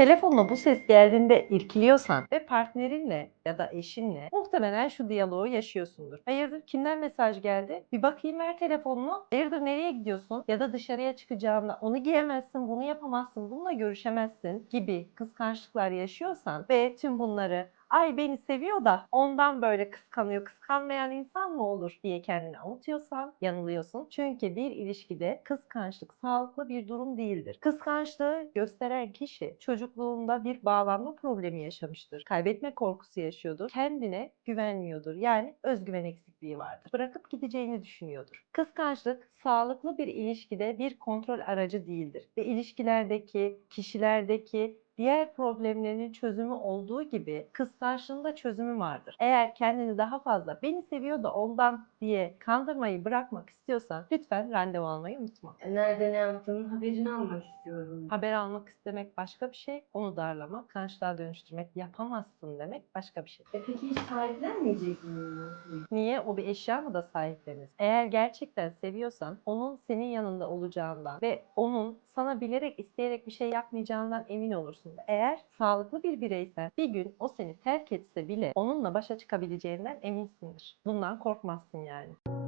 Telefonla bu ses geldiğinde irkiliyorsan ve partnerinle ya da eşinle muhtemelen şu diyaloğu yaşıyorsundur. Hayırdır kimden mesaj geldi? Bir bakayım ver telefonunu. Hayırdır nereye gidiyorsun? Ya da dışarıya çıkacağımda onu giyemezsin, bunu yapamazsın, bununla görüşemezsin gibi kıskançlıklar yaşıyorsan ve tüm bunları ay beni seviyor da ondan böyle kıskanıyor. Kıskanmayan insan mı olur diye kendini avutuyorsan yanılıyorsun. Çünkü bir ilişkide kıskançlık sağlıklı bir durum değildir. Kıskançlığı gösteren kişi çocukluğunda bir bağlanma problemi yaşamıştır. Kaybetme korkusu yaşıyordur. Kendine güvenmiyordur. Yani özgüven eksikliği vardır. Bırakıp gideceğini düşünüyordur. Kıskançlık sağlıklı bir ilişkide bir kontrol aracı değildir. Ve ilişkilerdeki, kişilerdeki diğer problemlerin çözümü olduğu gibi kıskançlığın da çözümü vardır. Eğer kendini daha fazla beni seviyor da ondan diye kandırmayı bırakmak istiyorsan lütfen randevu almayı unutma. Nerede ne yaptığının haberini almak istiyorum. Haber almak istemek başka bir şey, onu darlamak, kıskançlığa dönüştürmek, yapamazsın demek başka bir şey. E peki hiç sahiplenmeyecek miyim? Niye? O bir eşya mı da sahiplenir? Eğer gerçekten seviyorsan onun senin yanında olacağından ve onun sana bilerek isteyerek bir şey yapmayacağından emin olursun. Eğer sağlıklı bir bireysen bir gün o seni terk etse bile onunla başa çıkabileceğinden eminsindir. Bundan korkmazsın yani.